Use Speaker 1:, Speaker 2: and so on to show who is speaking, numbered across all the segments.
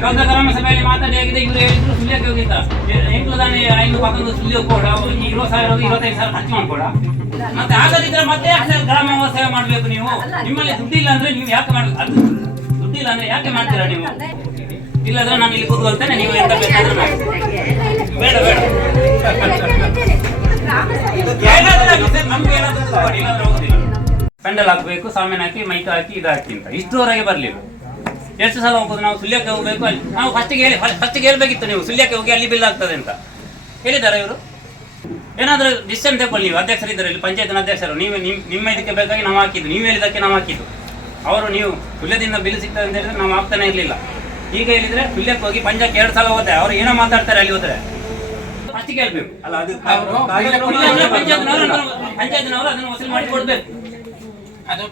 Speaker 1: ಕಳೆದ ಗ್ರಾಮ ಸಭೆಯಲ್ಲಿ ಹೇಳಿದ್ರು ಮತ್ತೊಂದು ಸಾವಿರ ಸಾವಿರ ಮತ್ತೆ ಗ್ರಾಮ ಸೇವೆ ಮಾಡ್ಬೇಕು ನೀವು? ನಿಮ್ಮಲ್ಲಿ ದುಡ್ಡಿಲ್ಲ ಅಂದ್ರೆ ನೀವು ಯಾಕೆ ಅಂದ್ರೆ ಯಾಕೆ ಮಾಡ್ತೀರಾ ನೀವು? ನಾನು ಇಲ್ಲಿ ನೀವು ಎಂತ ಬೇಡ ಬೇಡ. ನಮ್ಗೆ ಏನಾದ್ರೂ. ಪೆಂಡಲ್ ಹಾಕ್ಬೇಕು, ಸಾಮಾನು ಹಾಕಿ, ಮೈಕ್ ಹಾಕಿ ಇದು ಹಾಕಿ ಅಂತ. ಇಷ್ಟರವರೆಗೆ ಬರ್ಲಿಲ್ಲ. ಎಷ್ಟು ಸಲ ಹೋಗ್ಬೋದು? ನಾವು ಸುಳ್ಯಕ್ಕೆ ಹೋಗ್ಬೇಕು ಅಲ್ಲಿ. ನಾವು ಫಸ್ಟಿಗೆ ಹೇಳಿ ಫಸ್ಟಿಗೆ ಹೇಳ್ಬೇಕಿತ್ತು ನೀವು. ಸುಳ್ಯಕ್ಕೆ ಹೋಗಿ ಅಲ್ಲಿ ಬಿಲ್ ಆಗ್ತದೆ ಅಂತ. ಹೇಳಿದ್ದಾರೆ ಇವರು? ಏನಾದರೂ ಡಿಸಿಷನ್ ತಗೊಳ್ಳಿ ನೀವು. ಅಧ್ಯಕ್ಷರಿದ್ದಾರೆ ಇಲ್ಲಿ ಪಂಚಾಯತ್ನ ಅಧ್ಯಕ್ಷರು. ನೀವು ನಿಮ್- ನಿಮ್ಮ ಇದಕ್ಕೆ ಬೇಕಾಗಿ ನಾವು ಹಾಕಿದ್ದು. ನೀವು ಹೇಳಿದ್ದಕ್ಕೆ ನಾವು ಹಾಕಿದ್ದು. ಅವರು ನೀವು ಸುಲ್ಯದಿಂದ ಬಿಲ್ ಸಿಗ್ತದೆ ಅಂತ ಹೇಳಿದ್ರೆ ನಾವು ಆಗ್ತಾನೆ ಇರಲಿಲ್ಲ. ಈಗ ಹೇಳಿದ್ರೆ ಸುಲ್ಯಕ್ಕೆ ಹೋಗಿ ಪಂಚಾಯತ್ ಎರಡು ಸಲ ಹೋದೆ ಅವ್ರು ಏನೋ ಮಾತಾಡ್ತಾರೆ ಅಲ್ಲಿ ಹೋದ್ರೆ. ಫಸ್ಟಿಗೆ ಹೇಳ್ಬೇಕು.
Speaker 2: ಅಲ್ಲ ಅದು
Speaker 1: ಪಂಚಾಯತ್ನವರು ಅದನ್ನು- ವಸೂಲಿ ಮಾಡಿ ಕೊಡ್ಬೇಕು
Speaker 3: ಅದು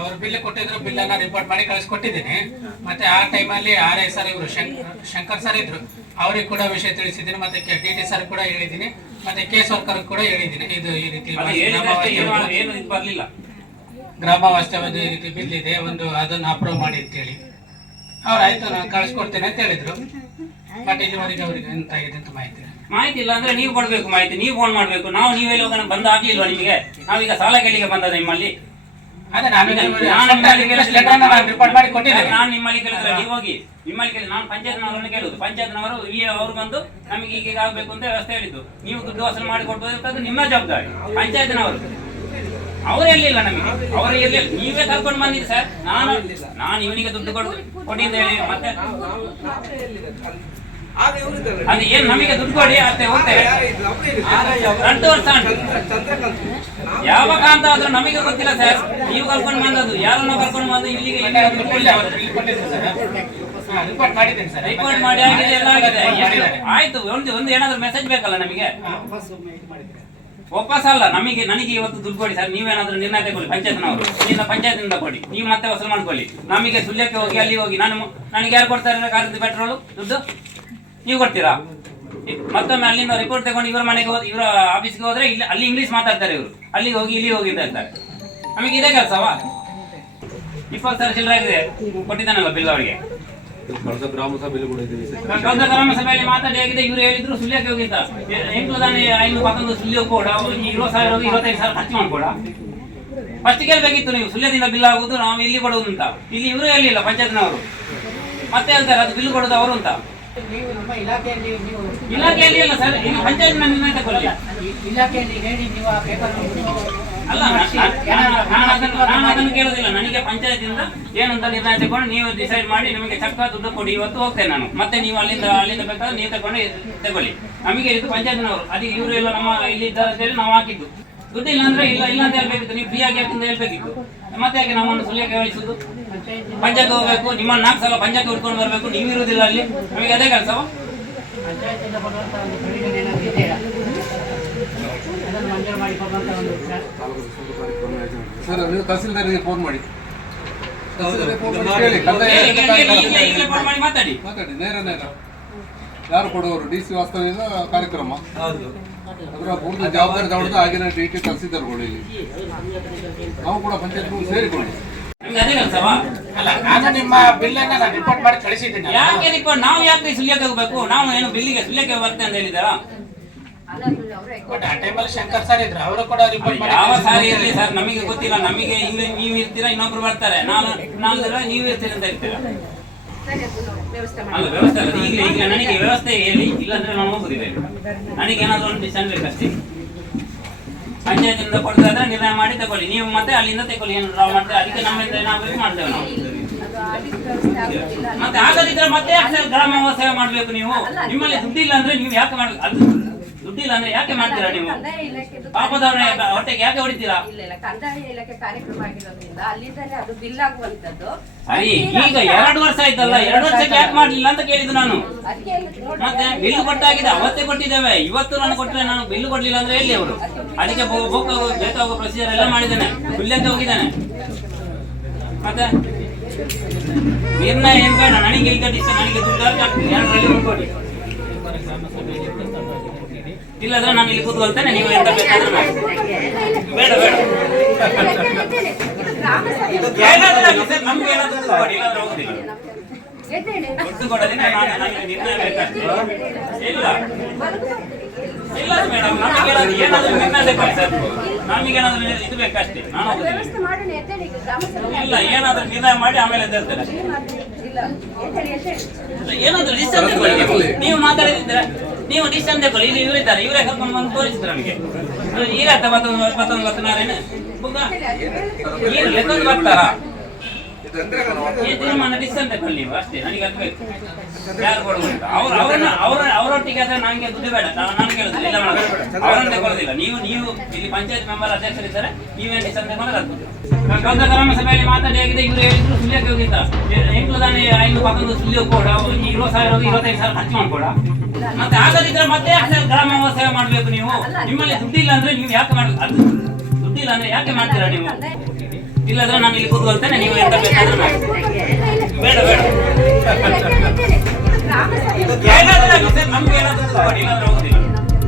Speaker 3: ಅವ್ರ ಬಿಲ್ ಕೊಟ್ಟಿದ್ರು ಬಿಲ್ ಅನ್ನ ರಿಪೋರ್ಟ್ ಮಾಡಿ ಕಳಿಸ್ಕೊಟ್ಟಿದ್ದೀನಿ. ಮತ್ತೆ ಆ ಟೈಮಲ್ಲಿ ಆರ್ ಐ ಸರ್ ಇವರು ಶಂಕರ್ ಸರ್ ಇದ್ರು. ಅವ್ರಿಗೆ ಕೂಡ ವಿಷಯ ತಿಳಿಸಿದ್ದೀನಿ ಮತ್ತೆ ಡಿ ಟಿ ಸರ್ ಕೂಡ ಹೇಳಿದ್ದೀನಿ ಮತ್ತೆ ಕೇಸ್ ವರ್ಕರ್ ಕೂಡ ಹೇಳಿದ್ದೀನಿ. ಇದು ಈ ರೀತಿ ಗ್ರಾಮ ವಾಸ್ತವ್ಯದ ಈ ರೀತಿ ಬಿಲ್ ಇದೆ ಒಂದು ಅದನ್ನ ಅಪ್ರೂವ್ ಮಾಡಿ ಅಂತ ಹೇಳಿ ಅವ್ರು ಆಯ್ತು ನಾನು ಕಳಿಸ್ಕೊಡ್ತೇನೆ ಅಂತ ಹೇಳಿದ್ರು. ಬಟ್ ಇದುವರೆಗೆ ಅವ್ರಿಗೆ ಎಂತ ಇದೆ ಅಂತ ಮಾಹಿತಿ ಇಲ್ಲ.
Speaker 1: ಮಾಹಿತಿ ಇಲ್ಲ ಅಂದ್ರೆ ನೀವು ಕೊಡ್ಬೇಕು ಮಾಹಿತಿ ನೀವು ಫೋನ್ ಮಾಡ್ಬೇಕು. ನಾವು ನೀವೆಲ್ಲ ಬಂದ ಆಗ್ಲಿಲ್ವಾ ನಿಮಗೆ? ನಾವೀಗ ಸಾಲ ಕೇಳಿಗೆ ಬಂದ ನಿಮ್ಮಲ್ಲಿ.
Speaker 3: ಅದೇ ನಾನು
Speaker 1: ನಾನು ನಿಮ್ಮಲ್ಲಿ ಕೇಳಿದ್ರೆ
Speaker 3: ರಿಪೋರ್ಟ್ ಮಾಡಿ ಕೊಟ್ಟಿದ್ದೇನೆ.
Speaker 1: ನಾನು ನಿಮ್ಮಲ್ಲಿ ಕೇಳಿದ್ರೆ ನೀವು ಹೋಗಿ ನಿಮ್ಮಲ್ಲಿ ಕೇಳಿ ನಾನು ಪಂಚಾಯತ್ನವರನ್ನು ಕೇಳುದು. ಪಂಚಾಯತ್ನವರು ಈ ಅವರು ಬಂದು ನಮಗೆ ಈಗ ಆಗ್ಬೇಕು ಅಂತ ವ್ಯವಸ್ಥೆ ಹೇಳಿದ್ದು. ನೀವು ದುಡ್ಡು ವಸೂಲು ಮಾಡಿ ಕೊಡ್ಬೋದು ಅದು ನಿಮ್ಮ ಜವಾಬ್ದಾರಿ ಪಂಚಾಯತ್ನವರು. ಅವರು ಎಲ್ಲಿಲ್ಲ ನಮಗೆ ಅವರು ಇರ್ಲಿಲ್ಲ. ನೀವೇ ಕರ್ಕೊಂಡು ಬಂದಿದ್ದು ಸರ್. ನಾನು ನಾನು ಇವನಿಗೆ ದುಡ್ಡು ಕೊಡು ಕೊಡಿ ಅಂತ ಹೇಳಿ ಮತ್ತೆ ಅದು ಏನ್ ನಮಗೆ ದುಡ್ಡು ಕೊಡಿ ಅಂತ ಹೋಗ್ತೇವೆ. ಯಾವ ಕಾಂತ ಆದ್ರೂ ನಮಗೆ ಗೊತ್ತಿಲ್ಲ ಸರ್. ನೀವು ಕರ್ಕೊಂಡು ಬಂದದ್ದು ಯಾರನ್ನ ಕರ್ಕೊಂಡು ಬಂದು ಇಲ್ಲಿಗೆ.
Speaker 3: ರಿಪೋರ್ಟ್ ಮಾಡಿದ್ದೇನೆ ಸರ್.
Speaker 1: ರಿಪೋರ್ಟ್ ಮಾಡಿ ಆಗಿದೆ ಎಲ್ಲ ಆಗಿದೆ. ಆಯ್ತು? ಒಂದು ಒಂದು ಏನಾದ್ರು ಮೆಸೇಜ್ ಬೇಕಲ್ಲ ನಮಗೆ? ವಾಪಸ್ ಅಲ್ಲ ನಮಗೆ ನನಗೆ ಇವತ್ತು ದುಡ್ಡು ಕೊಡಿ ಸರ್. ನೀವೇನಾದ್ರೂ ನಿರ್ಣಯ ತಗೊಳ್ಳಿ ಪಂಚಾಯತ್ನವರು. ಇಲ್ಲಿಂದ ಪಂಚಾಯತ್ನಿಂದ ಕೊಡಿ. ನೀವು ಮತ್ತೆ ವಸೂಲು ಮಾಡ್ಕೊಳ್ಳಿ. ನಮಗೆ ಸುಲ್ಯಕ್ಕೆ ಹೋಗಿ ಅಲ್ಲಿ ಹೋಗಿ. ನಾನು ನನಗೆ ಯಾರು ಕೊಡ್ತಾರೆ ಕಾರದ ಪೆಟ್ರೋಲು ದುಡ್ಡು? ನೀವು ಕೊಡ್ತೀರಾ ಮತ್ತೊಮ್ಮೆ ಅಲ್ಲಿಂದ ರಿಪೋರ್ಟ್ ತಗೊಂಡು ಇವರ ಮನೆಗೆ ಹೋದ ಇವರ ಆಫೀಸ್ಗೆ ಹೋದ್ರೆ ಇಲ್ಲಿ, ಅಲ್ಲಿ ಇಂಗ್ಲೀಷ್ ಮಾತಾಡ್ತಾರೆ ಇವರು. ಅಲ್ಲಿಗೆ ಹೋಗಿ, ಇಲ್ಲಿ ಹೋಗಿ ಅಂತ ಹೇಳ್ತಾರೆ. ನಮಗೆ ಇದೇ ಕೆಲಸವಾ? ಇಪ್ಪತ್ತು ಸಾವಿರ ಚಿಲ್ಲರೆ ಆಗಿದೆ. ಕೊಟ್ಟಿದ್ದಾನಲ್ಲ ಬಿಲ್ ಅವರಿಗೆ
Speaker 2: ಕಳೆದ ಗ್ರಾಮ ಸಭೆಯಲ್ಲಿ
Speaker 1: ಮಾತಾಡಿ ಆಗಿದೆ. ಇವರು ಹೇಳಿದ್ರು ಸುಳ್ಯಕ್ಕೆ ಹೋಗಿದ್ದ. ಎಂಟ್ಲದಾನೆ ಐನೂರು ಮತ್ತೊಂದು ಸುಳ್ಯ ಕೂಡ ಈ ಸಾವಿರ ಸಾವಿರ ಇಪ್ಪತ್ತೈದು ಸಾವಿರ ಖರ್ಚು ಮಾಡ್ಕೊಡ. ಫಸ್ಟ್ ಕೇಳಬೇಕಿತ್ತು ನೀವು, ಸುಳ್ಯದಿಂದ ಬಿಲ್ ಆಗುದು ನಾವು ಇಲ್ಲಿ ಕೊಡೋದು ಅಂತ. ಇಲ್ಲಿ ಇವರು ಹೇಳಿಲ್ಲ, ಪಂಚಾಯತ್ನವರು. ಮತ್ತೆ ಹೇಳ್ತಾರೆ, ಅದು ಬಿಲ್ ಕೊಡೋದು ಅವರು ಅಂತ.
Speaker 4: ನೀವು ನಮ್ಮ ಇಲಾಖೆಯಲ್ಲಿ ನೀವು
Speaker 1: ಇಲಾಖೆಯಲ್ಲಿ ಇಲ್ಲ ಸರ್. ನೀವು ಪಂಚಾಯತ್ ನಿರ್ಣಯ ತಗೊಳ್ಳಿ
Speaker 4: ಇಲಾಖೆಯಲ್ಲಿ ಹೇಳಿ ನೀವು ಆ ಪೇಪರ್
Speaker 1: ಅಲ್ಲ ನಾನು ನಾನು ಅದನ್ನು ನಾನು ಅದನ್ನು ಕೇಳೋದಿಲ್ಲ ನನಗೆ ಪಂಚಾಯತಿಂದ ಏನಂತ ನಿರ್ಣಯ ತಗೊಂಡು ನೀವು ಡಿಸೈಡ್ ಮಾಡಿ ನಿಮಗೆ ಚಕ್ಕ ದುಡ್ಡು ಕೊಡಿ ಇವತ್ತು ಹೋಗ್ತೇನೆ ನಾನು. ಮತ್ತೆ ನೀವು ಅಲ್ಲಿಂದ ಅಲ್ಲಿಂದ ಬೇಕಾದ್ರೆ ನೀವು ತಗೊಂಡು ತಗೊಳ್ಳಿ. ನಮಗೆ ಇದು ಪಂಚಾಯತ್ನವರು. ಅದೇ ಇವರು ಎಲ್ಲ ನಮ್ಮ ಇಲ್ಲಿ ಇದ್ದಾರೆ ನಾವು ಹಾಕಿದ್ದು. ದುಡ್ಡು ಇಲ್ಲ ಅಂದ್ರೆ ಇಲ್ಲ ಇಲ್ಲ ಅಂತ ಹೇಳ್ಬೇಕಿತ್ತು. ನೀವು ಫ್ರೀ ಆಗಿ ಅಂತ ಹೇಳ್ಬೇಕಿತ್ತು. ಮತ್ತೆ ಯಾಕೆ ನಮ್ಮನ್ನು ಸುಳ್ಯಕ್ಕೆ ಕಳಿಸುದು ಪಂಚಾಯತ್ ಹೋಗ್ಬೇಕು ನಿಮ್ಮನ್ನ ನಾಲ್ಕು ಸಲ ಪಂಚಾಯತ್ ಹುಡ್ಕೊಂಡು ಬರಬೇಕು ನೀವು ಇರುವುದಿಲ್ಲ ಅಲ್ಲಿ. ನಮಗೆ ಅದೇ ಕೆಲಸ.
Speaker 4: ಪಂಚಾಯತಿಂದ ಕೊಡುವಂತ ಒಂದು ಪ್ರೊವಿಷನ್ ಏನಾದ್ರು ಇದೆಯಾ? ಅದನ್ನು ಮಂಜೂರು ಮಾಡಿ ಒಂದು
Speaker 5: ಸರ್ ನೀವು ತಹಸೀಲ್ದಾರಿಗೆ ಫೋನ್ ಮಾಡಿ.
Speaker 1: ಮಾತಾಡಿ.
Speaker 5: ಮಾತಾಡಿ ನೇರ ನೇರ. ಯಾರು ಕೊಡುವವರು? ಡಿ ಸಿ ವಾಸ್ತವ್ಯದ ಕಾರ್ಯಕ್ರಮ.
Speaker 2: ಹೌದು.
Speaker 5: ಅದರ ಪೂರ್ತಿ ಜವಾಬ್ದಾರಿ ತಗೊಂಡು ಆಗಿನ ಡಿ ಟಿ ತಹಸೀಲ್ದಾರ್ಗಳು ಇಲ್ಲಿ. ನಾವು ಕೂಡ ಪಂಚಾಯತ್ ಸೇರಿಕೊಳ್ಳಿ
Speaker 3: ನಾನು ನಿಮ್ಮ ಬಿಲ್ ಅನ್ನ ನಾನು ರಿಪೋರ್ಟ್ ಮಾಡಿ ಕಳಿಸಿದ್ದೀನಿ
Speaker 1: ಯಾಕೆ ರಿಪೋರ್ಟ್ ನಾವು ಯಾಕೆ ಸುಲಿಯಕ್ಕೆ ಹೋಗ್ಬೇಕು? ನಾವು ಏನು ಬಿಲ್ಲಿಗೆ ಸುಲಿಯಕ್ಕೆ ಬರ್ತೇವೆ ಅಂತ ಹೇಳಿದಾರ
Speaker 3: ಬಟ್ ಆ ಟೈಮಲ್ಲಿ ಶಂಕರ್ ಸರ್ ಇದ್ರು ಅವರು ಕೂಡ ರಿಪೋರ್ಟ್ ಮಾಡಿ
Speaker 1: ಯಾವ ಸಾರಿ ಇರಲಿ ಸರ್ ನಮಗೆ ಗೊತ್ತಿಲ್ಲ ನಮಗೆ ಇಲ್ಲಿ ನೀವು ಇರ್ತೀರಾ ಇನ್ನೊಬ್ರು ಬರ್ತಾರೆ. ನಾನು ನಾನು ನೀವು ಇರ್ತೀರಿ ಅಂತ ಇರ್ತೀರಾ ಅಲ್ಲ ವ್ಯವಸ್ಥೆ ಅಲ್ಲ ಈಗಲೇ ಈಗ ನನಗೆ ವ್ಯವಸ್ಥೆ ಹೇಳಿ ಇಲ್ಲಾಂದ್ರೆ ನಾನು ಹೋಗುದಿಲ್ಲ. ನನಗೆ ಏನಾದ್ರು ಒಂದು ಡಿಸನ್ ಬೇಕಷ್ಟೇ. ಪಂಚಾಯತಿಂದ ಕೊಡ್ತಾ ನಿರ್ಣಯ ಮಾಡಿ ತಗೊಳ್ಳಿ. ನೀವು ಮತ್ತೆ ಅಲ್ಲಿಂದ ತಗೊಳ್ಳಿ. ಏನು ಡ್ರಾ ಮಾಡ್ತೇವೆ ಅದಕ್ಕೆ ನಮ್ಮಿಂದ ಏನಾಗಬೇಕು ಮಾಡ್ತೇವೆ ನಾವು. ಮತ್ತೆ ಆಗದಿದ್ರೆ ಮತ್ತೆ ಗ್ರಾಮ ಸೇವೆ ಮಾಡ್ಬೇಕು ನೀವು. ನಿಮ್ಮಲ್ಲಿ ದುಡ್ಡಿಲ್ಲ ಅಂದ್ರೆ ನೀವು ಯಾಕೆ ಮಾಡ್ಬೇಕು? ದುಡ್ಡಿಲ್ಲ ಅಂದ್ರೆ ಯಾಕೆ ಮಾಡ್ತೀರಾ ನೀವು? ಪಾಪದವರ ಹೊಟ್ಟೆಗೆ ಯಾಕೆ ಹೊಡಿತೀರಾ?
Speaker 6: ಇಲ್ಲ ಇಲ್ಲ ಕಂದಾಯ ಇಲಾಖೆ ಕಾರ್ಯಕ್ರಮ ಆಗಿರೋದ್ರಿಂದ ಅಲ್ಲಿಂದಲೇ ಅದು ಬಿಲ್ ಆಗುವಂತದ್ದು
Speaker 1: ಸರಿ ಈಗ ಎರಡು ವರ್ಷ ಆಯ್ತಲ್ಲ ಎರಡು ವರ್ಷಕ್ಕೆ ಯಾಕೆ ಮಾಡ್ಲಿಲ್ಲ ಅಂತ ಕೇಳಿದ್ದು ನಾನು.
Speaker 6: ಅದಕ್ಕೆ ನೋಡಿ
Speaker 1: ಮತ್ತೆ ಬಿಲ್ ಕೊಟ್ಟಾಗಿದೆ ಅವತ್ತೇ ಕೊಟ್ಟಿದ್ದೇವೆ. ಇವತ್ತು ನಾನು ಕೊಟ್ಟರೆ ನಾನು ಬಿಲ್ ಕೊಡ್ಲಿಲ್ಲ ಅಂದ್ರೆ ಎಲ್ಲಿ ಅವರು? ಅದಕ್ಕೆ ಬೊ- ಬೊಕ್ಕ ಬೇಕಾಗುವ ಪ್ರೊಸೀಜರ್ ಎಲ್ಲ ಮಾಡಿದ್ದೇನೆ ಉಲ್ಲೇಖ ಹೋಗಿದ್ದಾನೆ. ಮತ್ತೆ ನಿರ್ಣಯ ಏನ್ ಬೇಡ ನನಗೆ ಈಗ ಡಿಸಿಷನ್ ನನಗೆ ದುಡ್ಡು ಆಗ್ತದೆ ಎರಡರಲ್ಲಿ ಒಂದು ಕೊಡಿ ಇಲ್ಲದ್ರೆ ನಾನು ಇಲ್ಲಿ ಕೂತ್ಕೊಳ್ತೇನೆ ನೀವು ಎಂತ ಬೇಕಾದ್ರೆ ಬೇಡ ಬೇಡ. ನಮ್ಗೆ ಏನಾದ್ರೂ ಇಲ್ಲಾಂದ್ರೆ ಹೋಗುದಿಲ್ಲ ನಾನು ನನಗೆ ನಿರ್ಣಯ ಇಲ್ಲ ಇಲ್ಲ ಮೇಡಮ್ ನಮಗೇನಾದ್ರು ಏನಾದ್ರೂ ನಿರ್ಣಯ ನಮಗೇನಾದ್ರು ಇದು ಬೇಕಷ್ಟೇ ನಾನು ಹೋಗುದಿಲ್ಲ ಇಲ್ಲ ಏನಾದ್ರೂ ನಿರ್ಣಯ ಮಾಡಿ ಆಮೇಲೆ ಎದ್ದೇಳ್ತೇನೆ ಏನಾದ್ರೂ ನೀವು ಮಾತಾಡಿದ್ರೆ ನೀವು ಡಿಸಿಷನ್ ಇಲ್ಲಿ ಇವರಿದ್ದಾರೆ ಇವರೇ ಕರ್ಕೊಂಡು ಬಂದು ತೋರಿಸಿದ್ರು ನಮಗೆ. ಈಗ ಮತ್ತೊಂದು ಮತ್ತೊಂದು ಏನು ಲೆಕ್ಕಕ್ಕೆ ಬರ್ತಾರಾ? ತಗೊಳ್ಳಿ ನೀವು, ಅಷ್ಟೇ. ನನಗೆ ಯಾರು ಅವ್ರು ಅವ್ರನ್ನ ಅವ್ರ ಅವರೊಟ್ಟಿಗೆ ಆದ್ರೆ ನನಗೆ ದುಡ್ಡು ಬೇಡ. ನಾನು ಕೇಳುದಿಲ್ಲ, ಇಲ್ಲ ತಗೊಳ್ಳೋದಿಲ್ಲ ನೀವು ನೀವು ಇಲ್ಲಿ ಪಂಚಾಯತ್ ಮೆಂಬರ್ ಅಧ್ಯಕ್ಷರಿದ್ದಾರೆ ತಗೊಂಡ್ರೆ ಅದು ಕಳೆದ ಗ್ರಾಮ ಸಭೆಯಲ್ಲಿ ಇವರು ಹೇಳಿದ್ರು ಐದು ಇರುವತ್ತು ಸಾವಿರ ಇರೋದೈದು ಸಾವಿರ ಖರ್ಚು ಮಾಡ್ಕೊಡ. ಮತ್ತೆ ಆಗದಿದ್ರೆ ಮತ್ತೆ ಯಾಕೆ ಗ್ರಾಮ ಸೇವೆ ಮಾಡ್ಬೇಕು ನೀವು. ನಿಮ್ಮಲ್ಲಿ ದುಡ್ಡಿಲ್ಲ ಅಂದ್ರೆ ನೀವು ಯಾಕೆ ಮಾಡ್ಬೇಕು ಅದು ದುಡ್ಡಿಲ್ಲ ಅಂದ್ರೆ ಯಾಕೆ ಮಾಡ್ತೀರಾ ನೀವು? ಇಲ್ಲದ್ರೆ ನಾನು ಇಲ್ಲಿ ಕೂತ್ಕೊಳ್ತೇನೆ ನೀವು ಎಂತ ಬೇಕಾದ್ರೆ ಬೇಡ ಬೇಡ. ನಮ್ಗೆ ಏನಾದ್ರೂ.